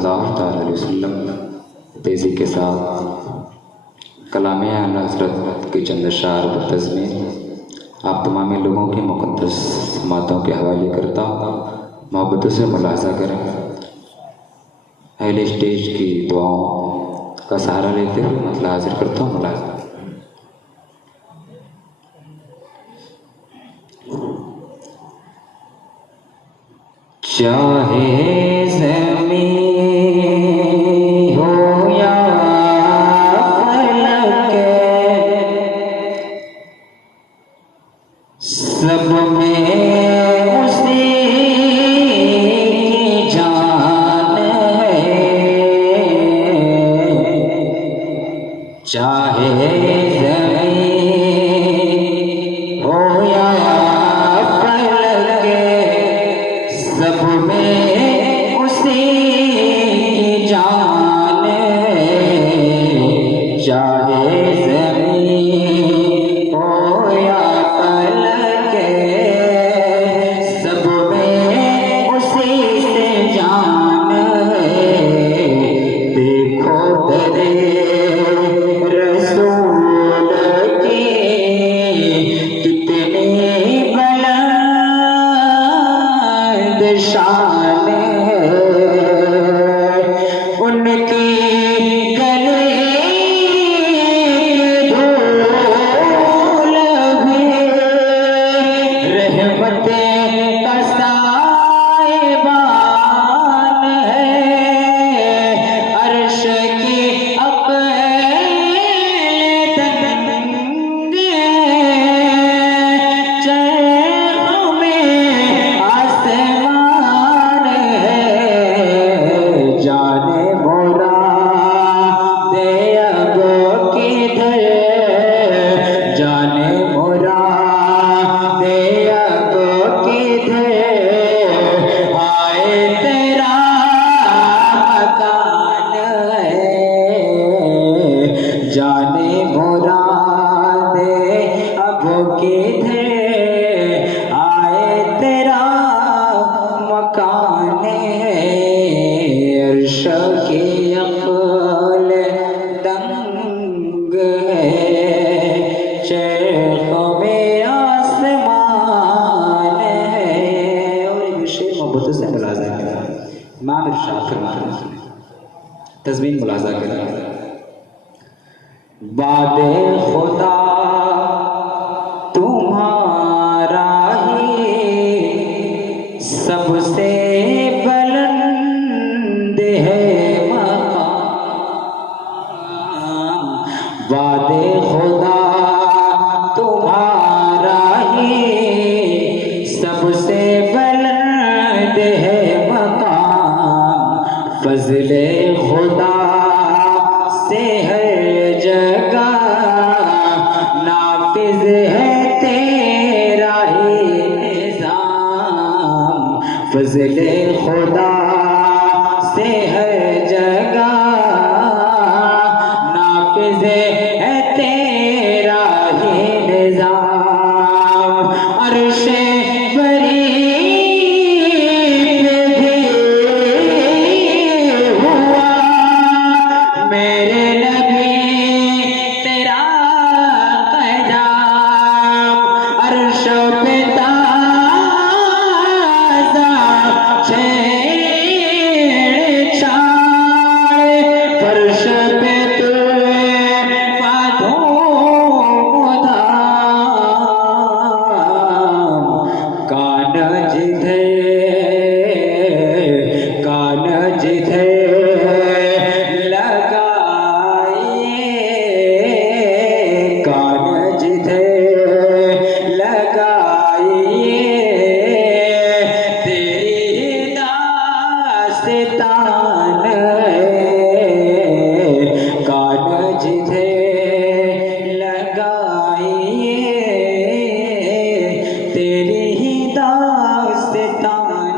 सल्लल्लाहु अलैहि वसल्लम तेज़ी के साथ कलाम आला हज़रत की चंद अशार व तज़मीन आप तमाम लोगों की मुक़द्दस समातों के हवाले करता हूँ। मोहब्बतों से मुलाज़ा करें। अहले स्टेज की दुआओं का सहारा लेते हुए मतलब हाजिर करता हूँ मुलाज़ा। चाहे ज़मीं हो या फलक, सब में उसी की जान है। चाहे ज़मीं हो या सब में उसी की जान है। चाहे ज़मीं हो या फलक, सब में उसी से जान है। देखो दरे रसूल की कितनी शान है। उनकी गले धूल भी रहमत का साहिबान है। अर्श की अक़ल तंग चरखों में आसमान है। जाने मोरा दे अब किधर, जाने मोरा दे अब किधर, आए तेरा मकान है। जाने मोरा दे अब किधर, आए तेरा मकान है। अर्श की अक़ल दंग है, चरखों में आसमान है। और एक शेर मोहब्बतों से मुलाज़ा करें। इमाम इरशाद फरमाते हैं, तज़मीन मुलाज़ा करें। बादे खुदा तुम्हारा ही सबसे बुलंद है मक़ाम। वादे खुदा तुम्हारा ही सबसे बुलंद है मक़ाम। फ़ज़्ल-ए खुदा से हर जगह नाफिज़ है तेरा ही निज़ाम। फ़ज़्ल-ए खुदा से हर जगह नाफिज़ है तेरा ही निज़ाम। अर्श-ए बरी पे भी हुआ मेरे नबी तेरा क़याम। अर्श पे ताज़ा छेड़छाड़, फर्श पे तूफ़ा धूमधाम। कान जिधर लगाइए, कान जिधर लगाइए, तेरी दास्तान है। कान जिधर लगाइए, तेरी ही दास्तान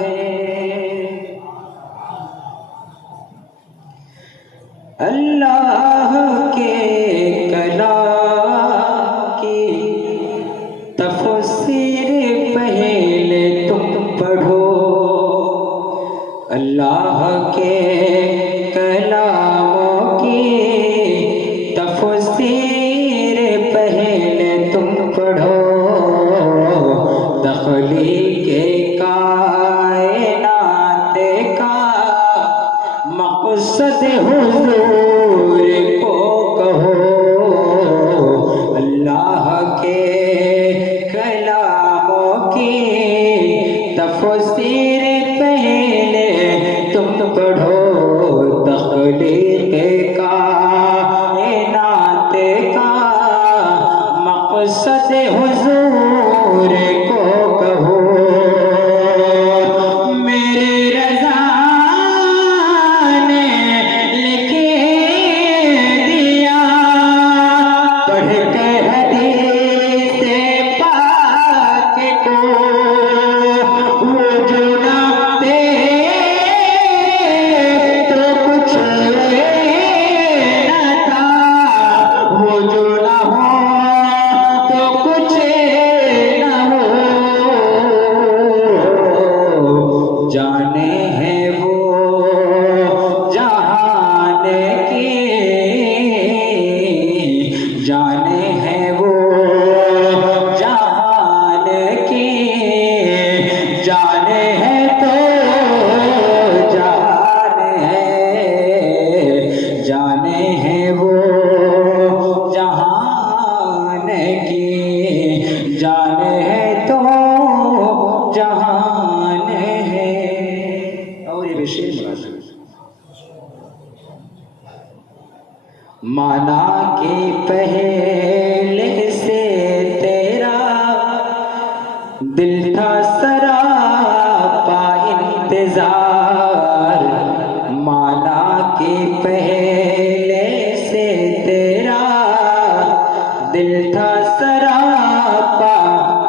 है। अल्लाह के कलाम की तफसीर पहले तुम पढ़ो। अल्लाह के कलामों की तफसीर पहले तुम पढ़ो, तख्लीके कायनात का मकसद हुजूर को कहो। अल्लाह के कलामों की तफसीर पहले तुम पढ़ो, तख्लीके कायनात का मकसद हुजूर को कहो। मेरे रज़ा ने लिख दिया पढ़ के हदीस पाक को, वो जो ना दे तो कुछ न था, वो जो ना हो तो कुछ न हो। जाने हैं वो जहान की, जाने हैं वो जहान की, जाने हैं तो जहान है, जाने हैं वो जहान की, जाने हैं तो जहान है। और ये विशेष माना के पहले से तेरा दिल था सरापा इंतजार, माना के पहले से तेरा दिल था सरापा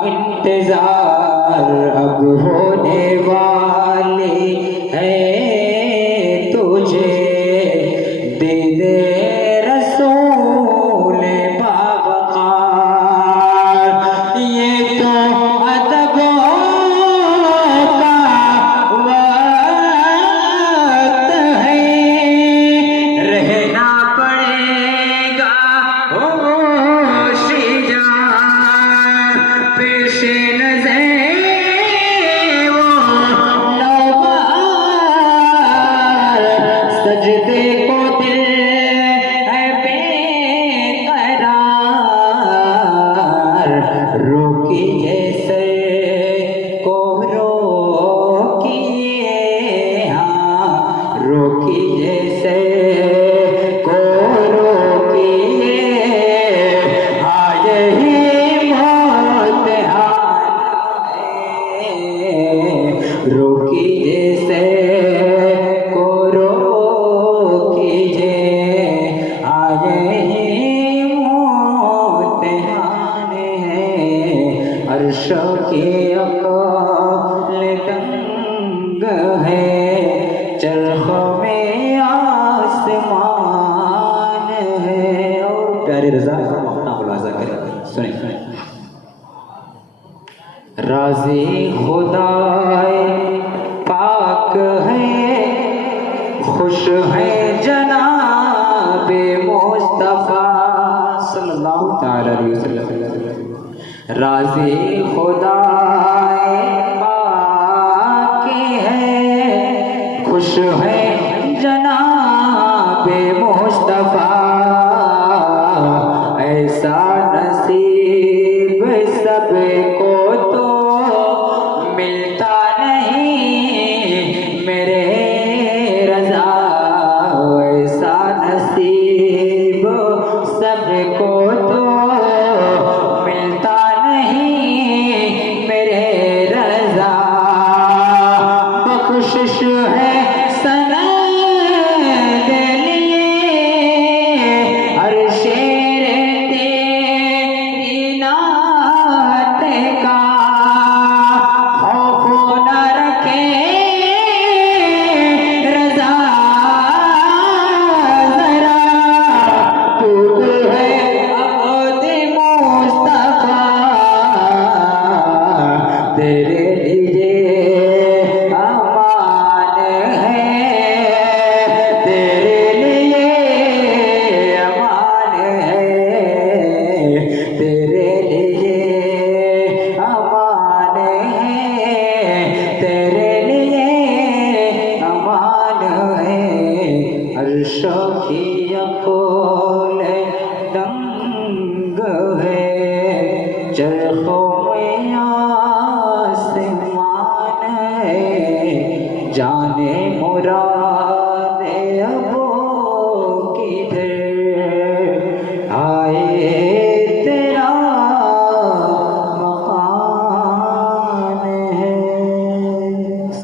इंतजार। अब होने वाली है तुझे दीदे रसूल बावकार। ये तो अदबों का वक्त है, रहना पड़ेगा होशियार। पेश नज़र वो नौबार, सजदे को दिल है बेकरार। रोकिए सर को रोकिए, हाँ रोकिए सर को रोकिए, हाँ यही मौत रोकिए से को रोकिए, आए ही मौत आने हैं। अर्श के अकाल दंग है, चरख में आसमान है। और प्यारे रज़ा अपना खुलासा करें, सुने सुने। राज़ी खुदाए पाक है, खुश है जनाबे मुस्तफ़ा सल्लल्लाहु तआला अलैहि वसल्लम। राज़ी खुदाए पाक है, खुश है जनाबे मुस्तफ़ा। ऐसा नसीब सबको तो मिलता नहीं मेरे रज़ा, ऐसा नसीब सबको तो मिलता नहीं मेरे रज़ा। बख्शिश है सना गहे चरखों